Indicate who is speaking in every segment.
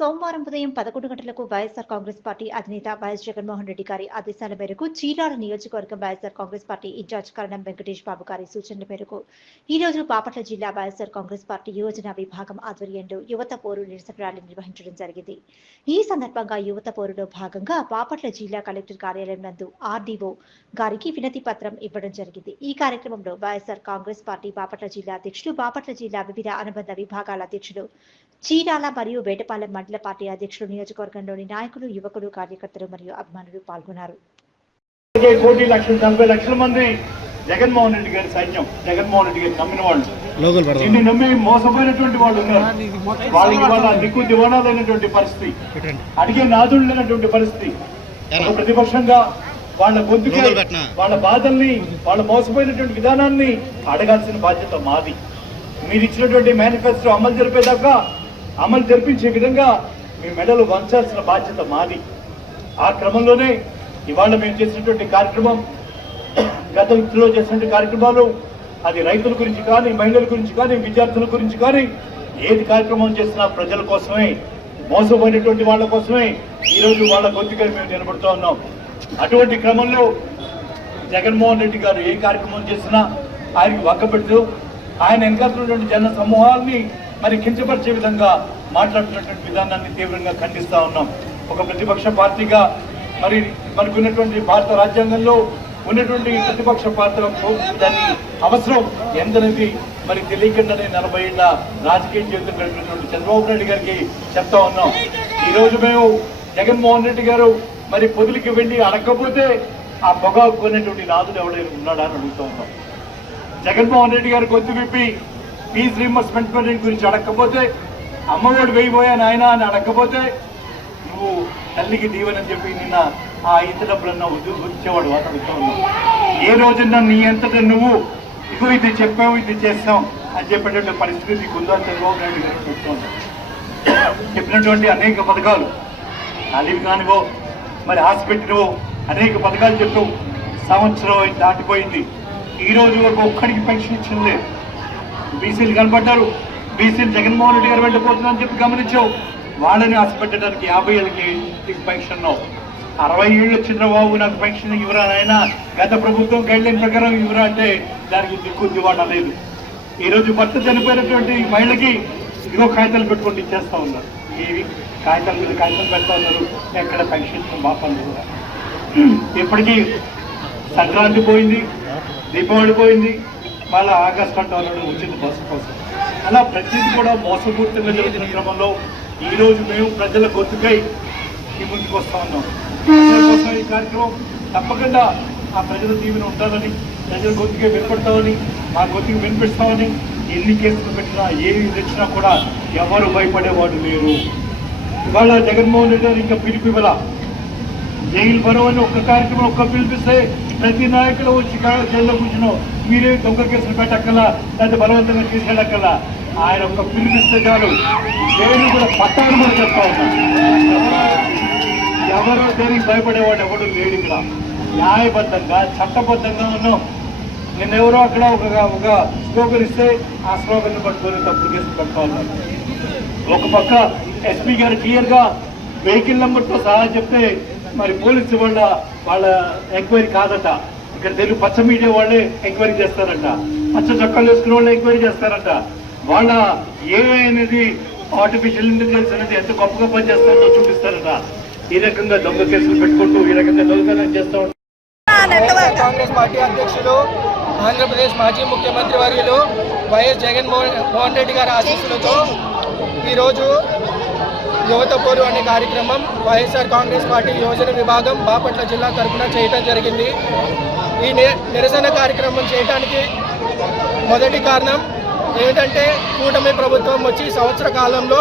Speaker 1: సోమవారం ఉదయం పదకొండు గంటలకు వైఎస్ఆర్ కాంగ్రెస్ పార్టీ అధినేత వైఎస్ జగన్మోహన్ రెడ్డి గారి ఆదేశాల మేరకు చీరాల నియోజకవర్గం YSR Congress party incharge Karanam Venkatesh Babu గారి సూచనల మేరకు ఈ రోజు బాపట్ల జిల్లా వైఎస్ఆర్ కాంగ్రెస్ పార్టీ యువజన విభాగం ఆధ్వర్యంలో యువత పోరు నిరసన ర్యాలీ నిర్వహించడం జరిగింది. ఈ సందర్భంగా యువత పోరులో భాగంగా బాపట్ల జిల్లా కలెక్టర్ కార్యాలయం నందు ఆర్డీఓ గారికి వినతి పత్రం ఇవ్వడం జరిగింది. ఈ కార్యక్రమంలో వైఎస్ఆర్ కాంగ్రెస్ పార్టీ బాపట్ల జిల్లా అధ్యక్షులు బాపట్ల జిల్లా వివిధ అనుబంధ విభాగాల అధ్యక్షులు చీరాల మరియు వేటపాలెం మండల పార్టీ అధ్యక్షులు నియోజకవర్గంలోని నాయకులు యువకులు కార్యకర్తలు మరియు అభిమానులు పాల్గొన్నారు.
Speaker 2: కోటి లక్షల నలభై లక్షల మంది జగన్మోహన్ రెడ్డి గారి సైన్యం జగన్మోహన్ రెడ్డి గారి నమ్మిన వాళ్ళు. దీన్ని నమ్మి మోసపోయినటువంటి వాళ్ళు ఉన్నారు. వాళ్ళకి వాళ్ళ దిక్కు దివాణా లేనటువంటి పరిస్థితి అడిగే నాదుడు లేనటువంటి పరిస్థితి. ప్రతిపక్షంగా వాళ్ళ గొంతుకే? వాళ్ళ బాధల్ని వాళ్ళ మోసపోయినటువంటి విధానాన్ని అడగాల్సిన బాధ్యత మాది. మీరు ఇచ్చినటువంటి మేనిఫెస్టో అమలు జరిపేదాకా అమలు జరిపించే విధంగా మీ మెడలు వంచాల్సిన బాధ్యత మాది. ఆ క్రమంలోనే ఇవాళ మేము చేసినటువంటి కార్యక్రమం గతంలో చేసినటువంటి కార్యక్రమాలు అది రైతుల గురించి కానీ మహిళల గురించి కానీ విద్యార్థుల గురించి కానీ ఏది కార్యక్రమం చేసినా ప్రజల కోసమే మోసపోయినటువంటి వాళ్ళ కోసమే ఈరోజు వాళ్ళ గొంతుగా మేము నిలబడుతూ ఉన్నాం. అటువంటి క్రమంలో జగన్మోహన్ రెడ్డి గారు ఏ కార్యక్రమం చేసినా ఆయనకి వక్కపెడుతూ ఆయన వెనకాల జన సమూహాల్ని మరి కించపరిచే విధంగా మాట్లాడుతున్నటువంటి విధానాన్ని తీవ్రంగా ఖండిస్తూ ఉన్నాం. ఒక ప్రతిపక్ష పార్టీగా మరి మనకున్నటువంటి భారత రాజ్యాంగంలో ఉన్నటువంటి ప్రతిపక్ష పాత్ర దాని అవసరం ఎంతనేది మరి తెలియకుండానే నలభై ఏళ్ళ రాజకీయ జీవితం గడిపినటువంటి చంద్రబాబు నాయుడు గారికి చెప్తా ఉన్నాం. ఈరోజు మేము జగన్మోహన్ రెడ్డి గారు మరి పొదులకి వెళ్ళి అడగకపోతే ఆ పొగ కొనేటువంటి నాదుడు ఎవడైనా ఉన్నాడా అని అడుగుతూ ఉన్నాం. జగన్మోహన్ రెడ్డి గారు గొంతు విప్పి ఫీజ్ రీంబర్స్మెంట్ గురించి అడగకపోతే అమ్మఒడి వేయబోయాను ఆయన అని అడగకపోతే నువ్వు తల్లికి దీవెనని చెప్పి నిన్న ఆ ఇంత డబ్బులన్నా వచ్చేవాడు అతడుతో ఉన్నావు ఏ రోజున నీ ఎంతట నువ్వు ఇదిగో ఇది చెప్పావు ఇది చేస్తాం అని చెప్పేటువంటి పరిస్థితి నీకు ఉందా చంద్రబాబు నాయుడు గారు చెప్తా చెప్పినటువంటి అనేక పథకాలు అలివి కానివో మరి హాస్పిటల్ అనేక పథకాలు చెప్తూ సంవత్సరం దాటిపోయింది. ఈ రోజు వరకు ఒక్కడికి పెన్షన్ ఇచ్చింది లేదు. బీసీలు కనబడ్డారు. బీసీలు జగన్మోహన్ రెడ్డి గారు వెళ్ళిపోతుందని చెప్పి గమనించావు. వాళ్ళని ఆశపెట్టడానికి యాభై ఏళ్ళకి ఇంటికి పెన్షన్ అరవై ఏళ్ళు చంద్రబాబు నాకు పెన్షన్ ఇవ్వరా ఆయన గత ప్రభుత్వం గైడ్లైన్ ప్రకారం ఇవ్వరా అంటే దానికి దిక్కు దివాణా లేదు. ఈరోజు భర్త చనిపోయినటువంటి మహిళకి ఇదిగో కాగితాలు పెట్టుకుంటూ ఇచ్చేస్తా ఉన్నారు. ఈ కాగితాల మీద కాగితాలు పెడతా ఉన్నారు. ఎక్కడ పెన్షన్ బాపండి కూడా ఇప్పటికీ సంక్రాంతి పోయింది దీపావళి పోయింది. మళ్ళీ ఆగస్ట్ అంటూ ఉచిత వచ్చింది బస్సు కోసం. అలా ప్రతిదీ కూడా మోసపూరితంగా జరుగుతున్న క్రమంలో ఈ రోజు మేము ప్రజల గొంతుకై ఈ ముందుకు వస్తూ ఉన్నాం. ప్రజల కోసం ఈ కార్యక్రమం తప్పకుండా ఆ ప్రజల దీవెన ఉండాలని ప్రజల గొంతుకే వినపడతామని మా గొంతుకు వినిపిస్తామని ఎన్ని కేసులు పెట్టినా ఏమి తెచ్చినా కూడా ఎవరు భయపడేవాడు లేరు. ఇవాళ జగన్మోహన్ రెడ్డి గారు ఇంకా పిలిపి ఇవ్వాల? జైలు బరో అని ఒక్క కార్యక్రమం ఒక్క పిలిపిస్తే ప్రతి నాయకులు వచ్చి జైల్లో కూర్చున్నాం మీరే దొంగ కేసులు పెట్టక్కల లేదా బలవంతంగా తీసుకెళ్ళక్కల ఆయన ఒక పిలిపిస్తే చాలు. నేను కూడా పట్టాలని కూడా చెప్తా ఉన్నాం. ఎవరు దేనికి భయపడేవాడు ఎవడు లేడు ఇక్కడ. న్యాయబద్ధంగా చట్టబద్ధంగా ఉన్నాం. నిన్నెవరో అక్కడ ఒక ఒక స్లోగన్ ఇస్తే ఆ స్లోగన్ పట్టుకొని తప్పుడు కేసులు పెడతా ఉన్నారు. ఒక పక్క ఎస్పీ గారు క్లియర్గా వెహికల్ నెంబర్తో సహా చెప్తే మరి పోలీసు వాళ్ళ వాళ్ళ ఎంక్వైరీ కాదట. ఇక్కడ తెలుగు పచ్చ మీడియా వాళ్ళే ఎంక్వైరీ చేస్తారంట. పచ్చ చొక్కాలు వేసుకున్న వాళ్ళు ఎంక్వైరీ చేస్తారంట. వాళ్ళ ఏఐ అనేది ఆర్టిఫిషియల్ ఇంటెలిజెన్స్ అనేది ఎంత గొప్పగా పనిచేస్తారో చూపిస్తారట. ఈ రకంగా దొంగ కేసులు పెట్టుకుంటూ ఈ రకంగా దొంగతనం చేస్తూ ఉంటారు
Speaker 3: కాంగ్రెస్ పార్టీ అధ్యక్షులు ఆంధ్రప్రదేశ్ మాజీ ముఖ్యమంత్రి వర్యులు వైఎస్ జగన్మోహన్ మోహన్ రెడ్డి గారి ఆశీస్సులతో ఈరోజు యువత పోరు అనే కార్యక్రమం వైఎస్ఆర్ కాంగ్రెస్ పార్టీ యోజన విభాగం బాపట్ల జిల్లా తరఫున చేయటం జరిగింది. ఈ నిరసన కార్యక్రమం చేయడానికి మొదటి కారణం ఏమిటంటే కూటమి ప్రభుత్వం వచ్చి సంవత్సర కాలంలో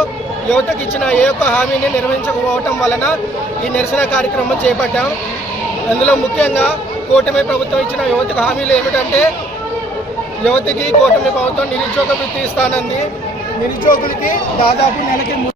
Speaker 3: యువతకు ఇచ్చిన ఏ ఒక్క హామీని నిర్వహించకపోవటం వలన ఈ నిరసన కార్యక్రమం చేపట్టాం. అందులో ముఖ్యంగా కూటమి ప్రభుత్వం ఇచ్చిన యువతకు హామీలు ఏమిటంటే యువతకి కూటమి ప్రభుత్వం నిరుద్యోగ వృత్తి ఇస్తానంది నిరుద్యోగులకి దాదాపు నెలకి ము-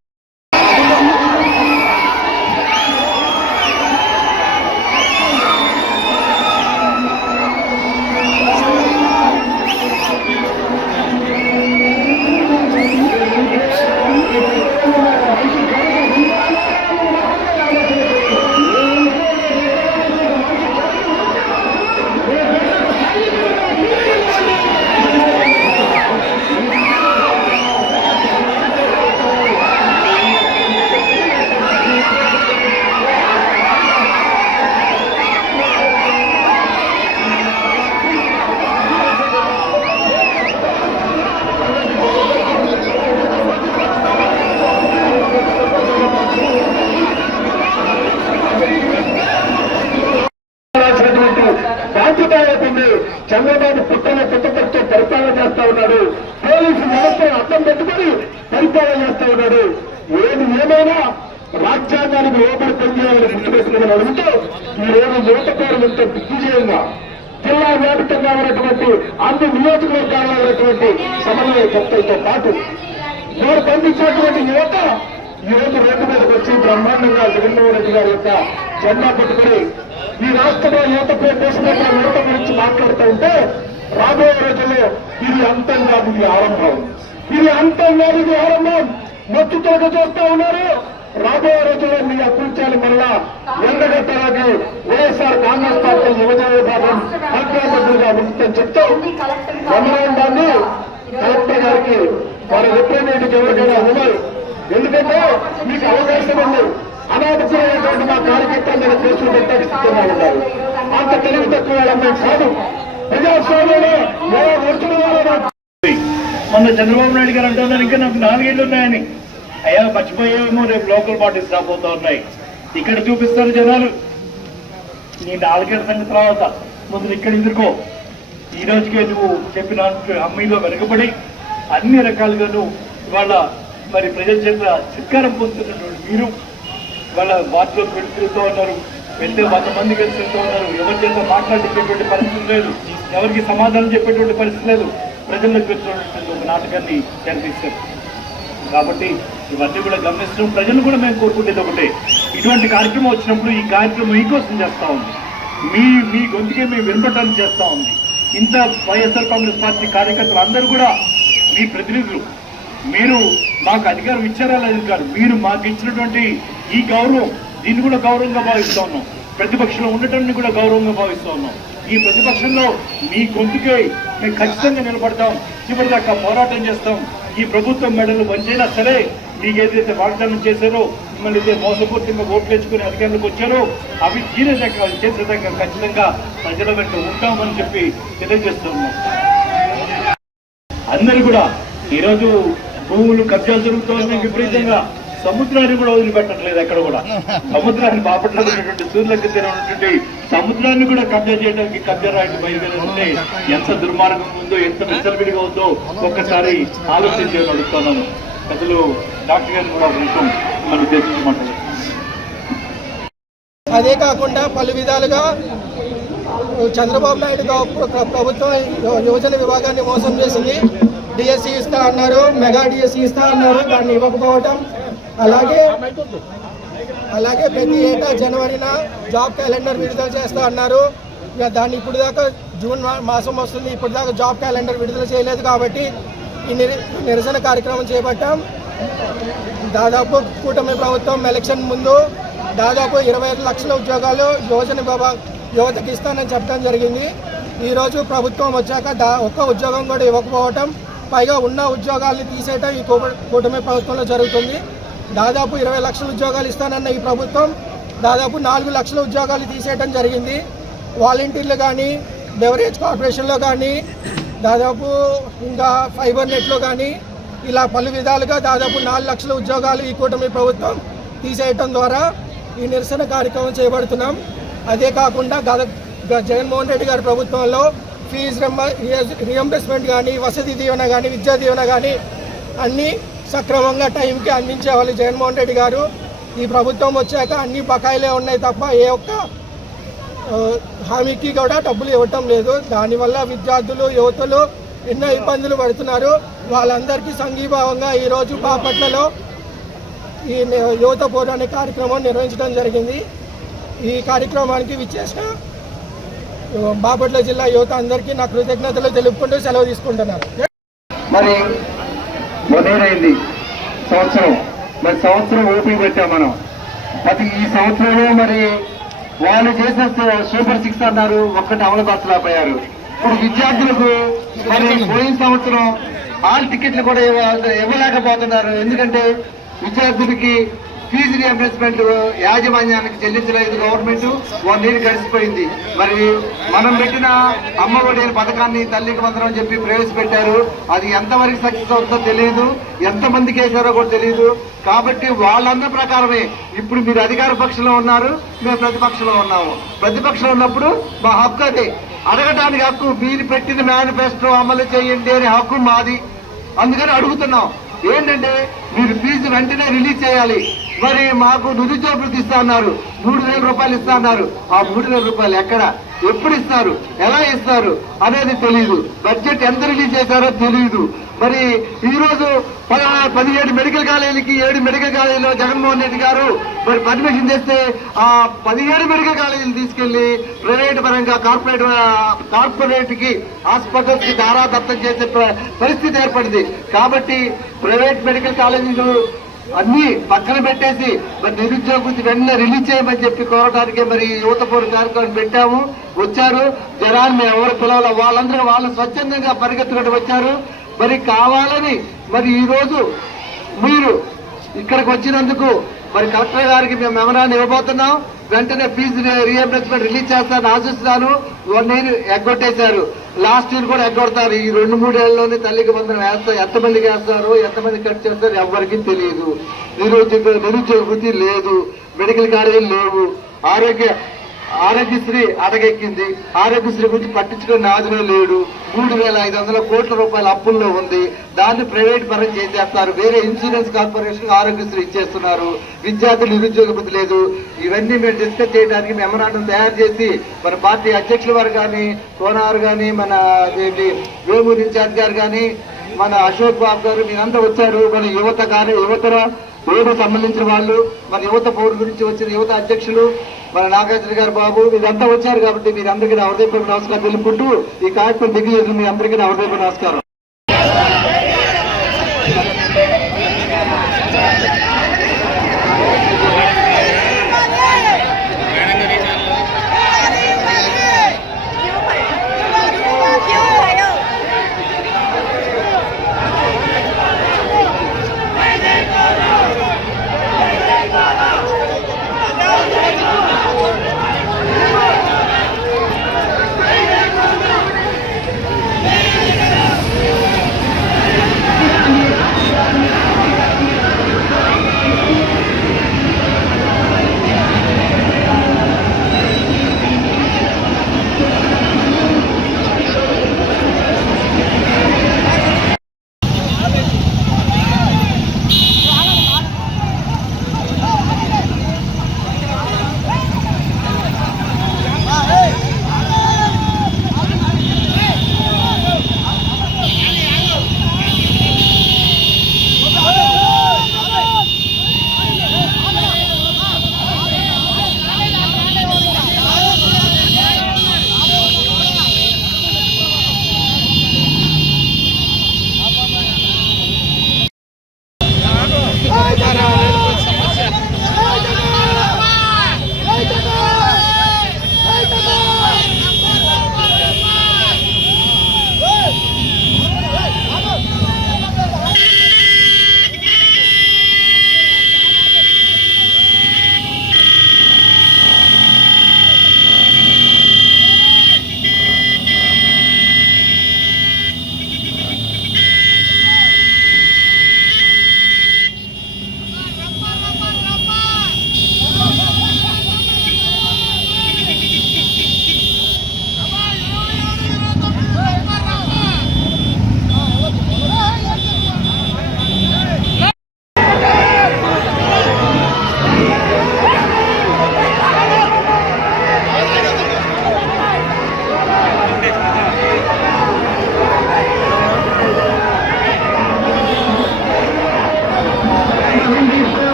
Speaker 4: ఉంది చంద్రబాబు పుట్టన పుట్టపడితో పరిపాలన చేస్తా ఉన్నాడు పోలీసు వ్యవస్థను అర్థం పెట్టుకుని పరిపాలన చేస్తా ఉన్నాడు ఏది ఏమైనా రాజ్యాంగానికి లోపలి పనిచేయాలని అడుగుతూ ఈ రోజు యువత పేరు ఎంతో దిగ్విజయంగా జిల్లా వ్యాప్తంగా ఉన్నటువంటి అన్ని నియోజకవర్గాల్లో ఉన్నటువంటి సమన్వయకర్తలతో పాటు వారు పంపించినటువంటి యువత ఈ రోజు రోడ్డు మీదకి వచ్చి బ్రహ్మాండంగా జగన్మోహన్ రెడ్డి గారి యొక్క జెండా పట్టుకుని ఈ రాష్ట్రంలో యువత పేరు దేశంలో యువత గురించి మాట్లాడుతూ ఉంటే రాబోయే రోజుల్లో ఇది అంతం కాదు ఇది ఆరంభం. ఇది అంతం కాదు ఇది ఆరంభం. మత్తుతోట చూస్తా ఉన్నారు. రాబోయే రోజుల్లో ఎండగట్టడానికి వైఎస్ఆర్ కాంగ్రెస్ పార్టీ యువజన విభాగం మంత్రిగా ఉంటుందని చెప్తూ మెమరాండాన్ని కలెక్టర్ గారికి వారి రిప్రజెంటేటివ్ ఎవరికైనా ఉన్నారు ఎందుకంటే మీకు అవకాశం ఉంది. అనాథమైనటువంటి మా కార్యకర్తలు మీద కేసులు పెట్టడానికి సిద్ధంగా ఉన్నారు. అంత తెలివి తక్కువ కాదు. ప్రజాస్వామ్యంలో
Speaker 2: మొన్న చంద్రబాబు నాయుడు గారు అంటున్నారు ఇంకా నాకు నాలుగేళ్ళు ఉన్నాయని. అయ్యా మర్చిపోయేమో రేపు లోకల్ పార్టీస్ రాబోతా ఉన్నాయి. ఇక్కడ చూపిస్తారు జనాలు. నీ నాలుగేళ్ళ సంగతి తర్వాత ముందు ఇక్కడ ఎదుర్కో ఈ రోజుకే నువ్వు చెప్పిన అమ్మాయిలో వెనుకబడి అన్ని రకాలుగాను ఇవాళ మరి ప్రజల చేత చిత్కారం పొందుతున్నటువంటి మీరు. వాళ్ళ వాటిలో పెడుతూ ఉన్నారు. వెళ్తే వంద మంది కలిసి వెళ్తూ ఉన్నారు. ఎవరి చేత మాట్లాడించేటువంటి పరిస్థితి లేదు. ఎవరికి సమాధానం చెప్పేటువంటి పరిస్థితి లేదు. ప్రజలకు పెట్టినటువంటి ఒక నాటకాన్ని తెరతీశారు. కాబట్టి ఇవన్నీ కూడా గమనిస్తున్నాం. ప్రజలు కూడా మేము కోరుకుంటేది ఒకటే. ఇటువంటి కార్యక్రమం వచ్చినప్పుడు ఈ కార్యక్రమం మీకోసం చేస్తా ఉంది. మీ మీ గొంతుకే మేము వినపటానికి చేస్తూ ఉంది. ఇంత వైఎస్ఆర్ కాంగ్రెస్ పార్టీ కార్యకర్తలు అందరూ కూడా మీ ప్రతినిధులు. మీరు మాకు అధికారం ఇచ్చారా లేదు కాదు మీరు మాకు ఇచ్చినటువంటి ఈ గౌరవం దీన్ని కూడా గౌరవంగా భావిస్తూ ఉన్నాం. ప్రతిపక్షంలో ఉండటాన్ని కూడా గౌరవంగా భావిస్తూ ఉన్నాం. ఈ ప్రతిపక్షంలో మీ గొంతుకే మేము ఖచ్చితంగా నిలబడతాం. చివరిదాకా పోరాటం చేస్తాం. ఈ ప్రభుత్వం మెడలు వంచైనా సరే మీకు ఏదైతే వాగ్దానం చేశారో మిమ్మల్ని మోసపూర్తిగా ఓట్లు వేసుకుని అధికారులకు వచ్చారో అవి తీరేదాకా చేసేదాకా ఖచ్చితంగా ప్రజల వెంట ఉంటామని చెప్పి తెలియజేస్తున్నాం అందరూ కూడా ఈరోజు భూములు కబ్జాలు జరుగుతున్నాయి విపరీతంగా సముద్రాన్ని కూడా వదిలిపెట్టట్లేదు ఎక్కడ కూడా. సముద్రాన్ని బాపట్లో ఉన్నటువంటి సూర్యులకు ఉన్నటువంటి సముద్రాన్ని కూడా కబ్జా చేయడానికి కబ్జా రాయడం బయలుదేరుతుంటే ఎంత దుర్మార్గం ఉందో ఎంత విచ్చలవిడిగా ఉందో ఒక్కసారి ఆలోచించాలని అడుగుతున్నాను పెద్దలు డాక్టర్ గారిని కూడా విషయం ఉద్దేశించమంటారు
Speaker 3: అదే కాకుండా పలు విధాలుగా చంద్రబాబు నాయుడు ప్రభుత్వం యువజన విభాగాన్ని మోసం చేసింది. డిఎస్సి ఇస్తా అన్నారు మెగా డిఎస్సి ఇస్తా అన్నారు దాన్ని ఇవ్వకపోవటం. అలాగే అలాగే ప్రతి ఏటా జనవరిన జాబ్ క్యాలెండర్ విడుదల చేస్తా అన్నారు. దాన్ని ఇప్పుడు దాకా జూన్ మాసం వస్తుంది ఇప్పుడు దాకా జాబ్ క్యాలెండర్ విడుదల చేయలేదు కాబట్టి ఈ నిర నిరసన కార్యక్రమం చేపట్టాం. దాదాపు కూటమి ప్రభుత్వం ఎలక్షన్ ముందు దాదాపు ఇరవై ఐదు లక్షల ఉద్యోగాలు యువజన బాబా యువతకి ఇస్తానని చెప్పడం జరిగింది. ఈరోజు ప్రభుత్వం వచ్చాక దా ఒక్క ఉద్యోగం కూడా ఇవ్వకపోవటం పైగా ఉన్న ఉద్యోగాలు తీసేయటం ఈ కూటమి ప్రభుత్వంలో జరుగుతుంది. దాదాపు ఇరవై లక్షల ఉద్యోగాలు ఇస్తానన్న ఈ ప్రభుత్వం దాదాపు నాలుగు లక్షల ఉద్యోగాలు తీసేయటం జరిగింది. వాలంటీర్లు కానీ బెవరేజ్ కార్పొరేషన్లో కానీ దాదాపు ఇంకా ఫైబర్ నెట్లో కానీ ఇలా పలు విధాలుగా దాదాపు నాలుగు లక్షల ఉద్యోగాలు ఈ కూటమి ప్రభుత్వం తీసేయటం ద్వారా ఈ నిరసన కార్యక్రమం చేపడుతున్నాం. అదే కాకుండా గత జగన్మోహన్ రెడ్డి గారి ప్రభుత్వంలో ఫీజు రియంబర్స్మెంట్ కానీ వసతి దీవెన కానీ విద్యా దీవెన కానీ అన్నీ సక్రమంగా టైంకి అందించేవాళ్ళు జగన్మోహన్ రెడ్డి గారు. ఈ ప్రభుత్వం వచ్చాక అన్ని బకాయిలే ఉన్నాయి తప్ప ఏ ఒక్క హామీకి కూడా డబ్బులు ఇవ్వటం లేదు. దానివల్ల విద్యార్థులు యువతలు ఎన్నో ఇబ్బందులు పడుతున్నారు. వాళ్ళందరికీ సంఘీభావంగా ఈరోజు బాపట్లలో ఈ యువత పోరాట కార్యక్రమం నిర్వహించడం జరిగింది. ఈ కార్యక్రమానికి విచ్చేసిన బాపట్ల జిల్లా యువత అందరికీ నా కృతజ్ఞతలు తెలుపుకుంటూ సెలవు తీసుకుంటున్నాను.
Speaker 4: మరి మొదలైంది సంవత్సరం. మరి సంవత్సరం ఓపిక పెట్టాం మనం. అది ఈ సంవత్సరంలో మరి వాళ్ళు చేసిన సూపర్ సిక్స్ అన్నారు ఒక్కటి అమలు పరచలేకపోయారు ఇప్పుడు విద్యార్థులకు మరి పోయిన సంవత్సరం హాల్ టికెట్లు కూడా ఇవ్వ- ఇవ్వలేకపోతున్నారు. ఎందుకంటే విద్యార్థులకి
Speaker 5: ఫీజు రియంబర్స్మెంట్ యాజమాన్యానికి చెల్లించలేదు గవర్నమెంట్. వన్ ఇయర్ గడిచిపోయింది. మరి మనం పెట్టిన అమ్మఒడి ఒడి పథకాన్ని తల్లికి వందనం అని చెప్పి ప్రవేశపెట్టారు. అది ఎంతవరకు సక్సెస్ అవుతుందో తెలియదు. ఎంతమందికి వేశారో కూడా తెలియదు. కాబట్టి వాళ్ళందరి ప్రకారమే ఇప్పుడు మీరు అధికార పక్షంలో ఉన్నారు. మేము ప్రతిపక్షంలో ఉన్నాము. ప్రతిపక్షంలో ఉన్నప్పుడు మా హక్కు అది. అడగటానికి హక్కు. మీరు పెట్టిన మేనిఫెస్టో అమలు చేయండి అనే హక్కు మాది. అందుకని అడుగుతున్నాం. ఏంటంటే మీరు ఫీజు వెంటనే రిలీజ్ చేయాలి. మరి మాకు నిరుద్యోగ ఇస్తా అన్నారు. మూడు వేల రూపాయలు ఇస్తా అన్నారు. ఆ మూడు వేల రూపాయలు ఎక్కడ? ఎప్పుడు ఇస్తారు? ఎలా ఇస్తారు? అనేది తెలియదు బడ్జెట్ ఎంత రిలీజ్ చేశారో తెలియదు మరి ఈరోజు పదిహేడు మెడికల్ కాలేజీలకి ఏడు మెడికల్ కాలేజీలో జగన్మోహన్ రెడ్డి గారు మరి పర్మిషన్ చేస్తే ఆ పదిహేడు మెడికల్ కాలేజీలు తీసుకెళ్ళి ప్రైవేట్ పరంగా కార్పొరేట్ కార్పొరేట్కి హాస్పిటల్స్కి దారాదత్తం చేసే పరిస్థితి ఏర్పడింది. కాబట్టి ప్రైవేట్ మెడికల్ కాలేజీలు అన్ని పక్కన పెట్టేసి మరి నిరుద్యోగ వెంటనే రిలీజ్ చేయమని చెప్పి కోరటానికే మరి యువత పూర్వ కార్యక్రమం పెట్టాము వచ్చారు. జనాన్ని మేము ఎవరు పిల్లల వాళ్ళందరూ వాళ్ళు స్వచ్ఛందంగా పరిగెత్తుకుంటూ వచ్చారు. మరి కావాలని మరి ఈరోజు మీరు ఇక్కడికి వచ్చినందుకు మరి కలెక్టర్ గారికి మేము మెమరాన్ని ఇవ్వబోతున్నాం. వెంటనే ఫీజు రీఎంబర్స్మెంట్ రిలీజ్ చేస్తారని ఆశిస్తున్నాను. వన్ ఇయర్ ఎగ్గొట్టేశారు. లాస్ట్ ఇయర్ కూడా ఎగ్గొడతారు. ఈ రెండు మూడేళ్ళలోనే తల్లికి వందనం వేస్తారు. ఎంతమందికి వేస్తారు? ఎంతమంది కట్ చేస్తారు? ఎవరికి తెలియదు. నిరుద్యోగ నిరుద్యోగ వృత్తి లేదు. మెడికల్ కాలేజీలు లేవు. ఆరోగ్య ఆరోగ్యశ్రీ అడగెక్కింది ఆరోగ్యశ్రీ గురించి పట్టించుకునే నాదులో లేడు. మూడు వేల ఐదు వందల కోట్ల రూపాయల అప్పుల్లో ఉంది. దాన్ని ప్రైవేట్ పరం చేసేస్తారు. వేరే ఇన్సూరెన్స్ కార్పొరేషన్ ఆరోగ్యశ్రీ ఇచ్చేస్తున్నారు. విద్యార్థులు నిరుద్యోగ లేదు. ఇవన్నీ మేము డిస్కస్ చేయడానికి మెమరాండం తయారు చేసి మన పార్టీ అధ్యక్షుల వారు కానీ కోనారు కానీ మన అదేంటి వేమూరి ఇన్ఛార్జ్ గారు కానీ మన అశోక్ బాబు గారు మీరంతా వచ్చారు. మన యువత కానీ యువతర యువత సంబంధించిన వాళ్ళు? మన యువత బోర్డు గురించి వచ్చిన యువత అధ్యక్షులు మన నాగార్జున గారు బాబు మీరంతా వచ్చారు కాబట్టి మీరందరికీ నా హృదయపూర్వక నమస్కారం తెలుపుకుంటూ ఈ కార్యక్రమం దిగ్గు చేసిన మీ అందరికీ నా హృదయపూర్వక నమస్కారం.